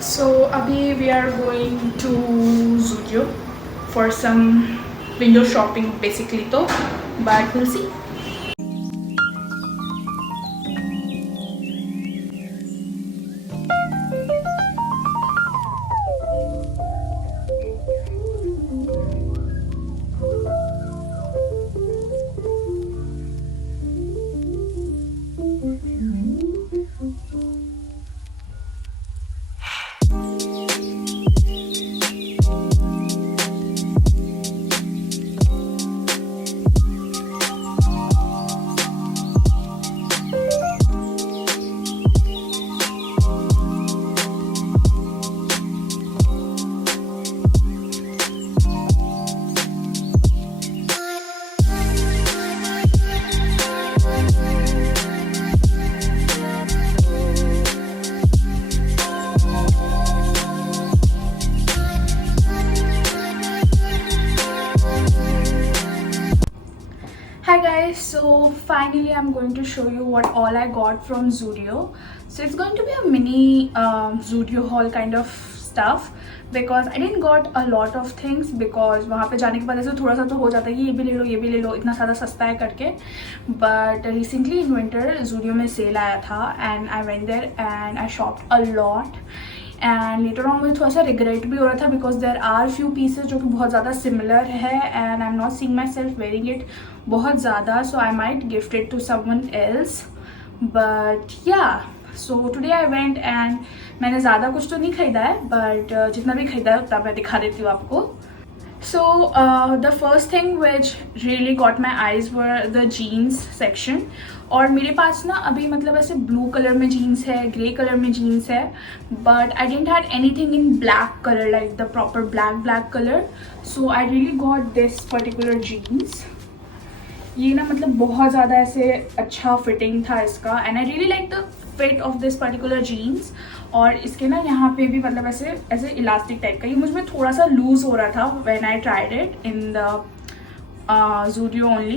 So abhi we are going to Zudio for some window shopping basically to, but we'll see. Hi guys, so finally I'm going to show you what all I got from Zudio. So it's going to be a mini Zudio haul kind of stuff because I didn't got a lot of things because वहाँ पे जाने के बाद ऐसे थोड़ा सा तो हो जाता है कि ये भी ले लो ये भी ले लो इतना ज़्यादा सस्ता है करके. But recently in winter Zudio में सेल आया था and I went there and I shopped a lot. And later on मुझे थोड़ा सा रिग्रेट भी हो रहा था because there are few pieces जो कि बहुत ज़्यादा सिमिलर है and I am not seeing myself wearing it बहुत ज़्यादा, so I might gift it to someone else. But yeah so today I went and मैंने ज़्यादा कुछ तो नहीं खरीदा है बट जितना भी खरीदा है उतना मैं दिखा देती हूँ आपको. So the first thing which really got my eyes were the jeans section. और मेरे पास ना अभी मतलब ऐसे ब्लू कलर में जीन्स है, ग्रे कलर में जीन्स है, but I didn't had anything in black colour like the proper black colour. So I really got this particular jeans. ये ना मतलब बहुत ज़्यादा ऐसे अच्छा फिटिंग था इसका and I really like the fit of this particular jeans. और इसके ना यहाँ पे भी मतलब ऐसे ऐसे इलास्टिक टाइप का, ये मुझ में थोड़ा सा लूज हो रहा था when I tried it in the Zudio only,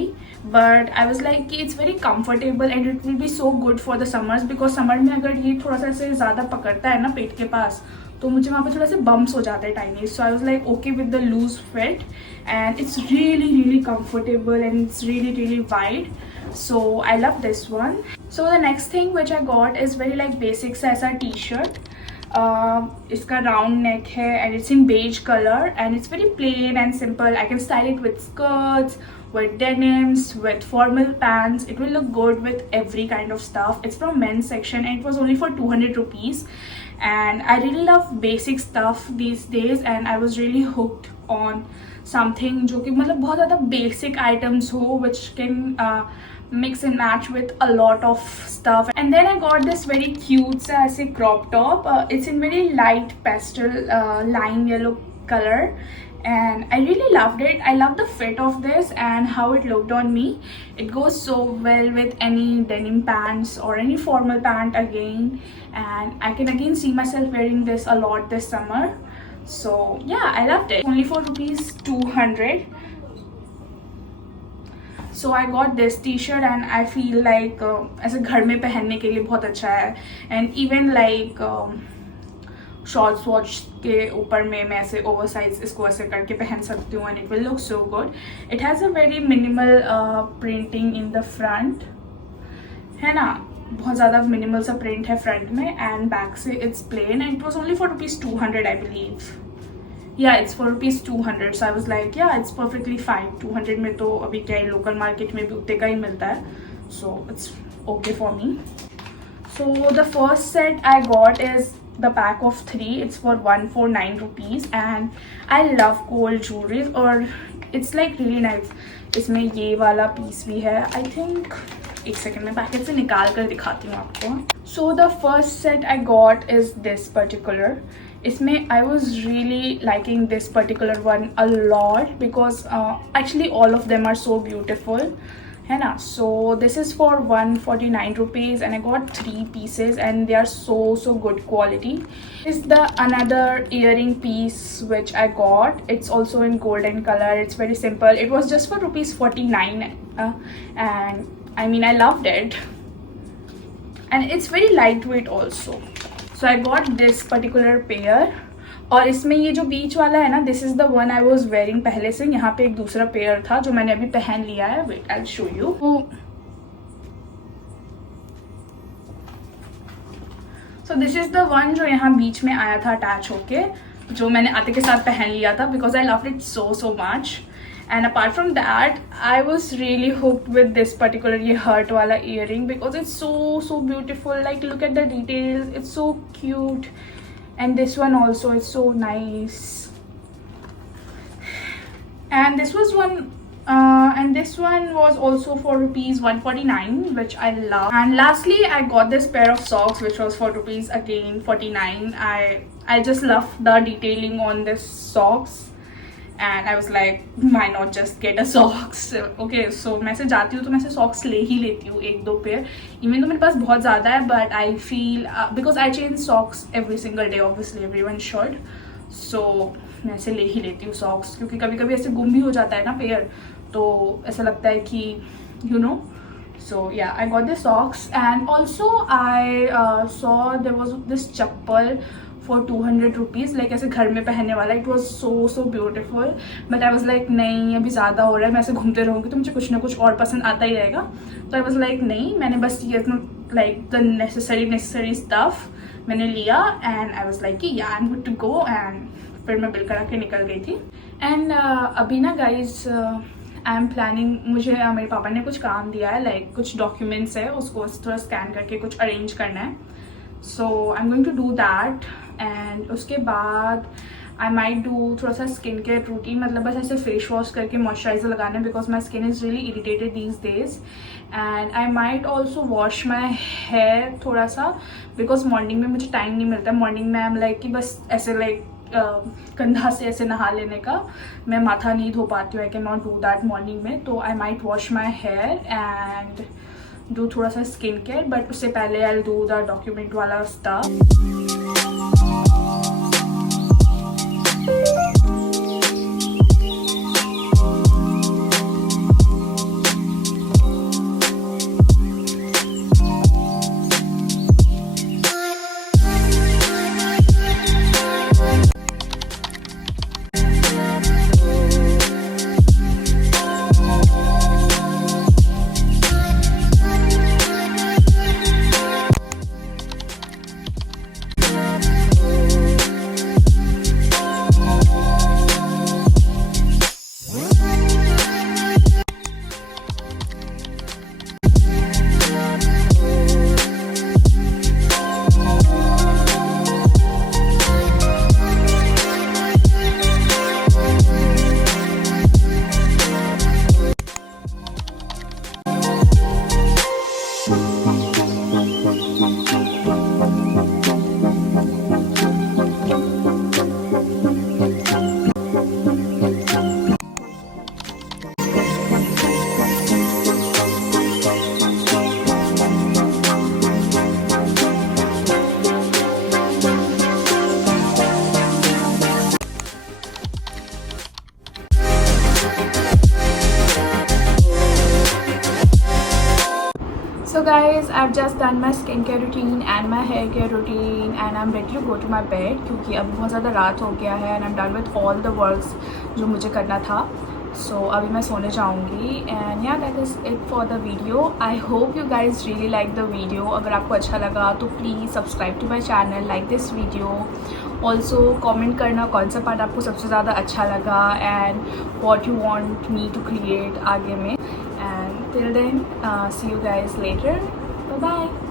but I was like कि it's very comfortable and it will be so good for the summers because summer में अगर ये थोड़ा सा ऐसे ज़्यादा पकड़ता है ना पेट के पास तो मुझे वहाँ पे थोड़ा से बम्प्स हो जाते हैं tiny. So I was like okay with the loose fit and it's really comfortable and it's really wide. So I love this one. So the next thing which I got is very like basic सा ऐसा T shirt. इसका round neck है and it's in beige colour and it's very plain and simple. I can style it with skirts, with denims, with formal pants. It will look good with every kind of stuff. It's from men's section and it was only for 200 rupees. And I really love basic stuff these days and I was really hooked on something जो कि मतलब बहुत ज़्यादा basic items हो which can mix and match with a lot of stuff. And then I got this very cute सा ऐसे crop top. It's in very light pastel lime yellow color. And I really loved it. I love the fit of this and how it looked on me. It goes so well with any denim pants or any formal pant again, and I can again see myself wearing this a lot this summer. So yeah, I loved it. Only for rupees 200. So I got this t-shirt and I feel like ऐसे घर में पहनने के लिए बहुत अच्छा है and even like shorts watch के ऊपर में मैं ऐसे ओवर साइज इसको ऐसे करके पहन सकती हूँ and it will look so good. It has a very minimal printing in the front है ना, बहुत ज़्यादा मिनिमल सा प्रिंट है फ्रंट में एंड बैक से it's plain and it was only for rupees 200 I believe. Yeah it's for rupees 200. So I was like yeah it's perfectly fine. 200 में तो अभी क्या है लोकल मार्केट में भी उतने का ही मिलता है. So it's okay for me. So the first set I got is the pack of 3. It's for 149 rupees and I love gold jewelry और it's like really nice. इसमें ये वाला पीस भी है. I think एक सेकेंड में पैकेट से निकाल कर दिखाती हूँ आपको. So the first set I got is this particular. इसमें I was really liking this particular one a lot because actually all of them are so beautiful. है ना. So this is for 149 rupees and I got 3 pieces and they are so good quality. This is the another earring piece which I got. It's also in golden color. It's very simple. It was just for rupees 49 and I mean I loved it and it's very lightweight also. So I got this particular pair, और इसमें ये जो बीच वाला है ना, this is the one I was wearing पहले से। यहाँ पे एक दूसरा पेयर था जो मैंने अभी पहन लिया है, wait I show you. So this is the one जो यहाँ बीच में आया था अटैच होके, जो मैंने आते के साथ पहन लिया था because I love it so much. And apart from that, I was really hooked with this particular ये heart वाला earring because it's so beautiful. Like look at the details, it's so cute. And this one also is so nice. And this was one, and this one was also for rupees 149, which I love. And lastly, I got this pair of socks, which was for rupees again 49. I just love the detailing on this socks. And I was like, why not just get a socks? Okay, so मैं से जाती हूँ तो मैं से socks ले ही लेती हूँ, एक दो पेयर, even तो मेरे पास बहुत ज़्यादा है, but I feel because I change socks every single day, obviously everyone should, so मैं से ले ही लेती हूँ socks, क्योंकि कभी कभी ऐसे गुम भी हो जाता है ना पेयर, तो ऐसा लगता है कि you know. So yeah, I got the socks, and also I saw there was this chappal for 200 rupees, like ऐसे घर में पहनने वाला. It was so beautiful, but I was like नहीं, अभी ज़्यादा हो रहा है, मैं ऐसे घूमते रहूँगी तो मुझे कुछ ना कुछ और पसंद आता ही रहेगा. तो I was like नहीं, मैंने बस ये like the necessary stuff मैंने लिया, and I was like कि yeah I'm good to go, and फिर मैं बिल करा के निकल गई थी. And अभी ना guys, आई एम प्लानिंग, मुझे मेरे पापा ने कुछ काम दिया है, लाइक कुछ डॉक्यूमेंट्स है, उसको थोड़ा स्कैन करके कुछ अरेंज करना है. So I am going to do that, and उसके बाद आई माइट डू थोड़ा सा स्किन केयर रूटीन, मतलब बस ऐसे फेस वॉश करके मॉइस्चराइजर लगाना है, because my skin is really irritated these days. And I might also wash my hair थोड़ा सा, बिकॉज मॉर्निंग में मुझे टाइम नहीं मिलता. मॉर्निंग में आई एम लाइक कि बस ऐसे लाइक कंधा से ऐसे नहा लेने का, मैं माथा नहीं धो पाती हूँ, I can not do that morning में. तो I might wash my hair and do थोड़ा सा स्किन केयर, बट उससे पहले I will do the document वाला stuff. So guys, I've just done my skincare routine and my hair care routine, and I'm ready to go to my bed क्योंकि अभी बहुत ज़्यादा रात हो गया है, and I'm done with all the works जो मुझे करना था. So अभी मैं सोने जाऊँगी, and yeah, that is it for the video. I hope you guys really like the video. अगर आपको अच्छा लगा तो please subscribe to my channel, like this video. Also comment करना कौन सा पार्ट आपको सबसे ज़्यादा अच्छा लगा and what you want me to create आगे में. And till then, see you guys later. Bye bye.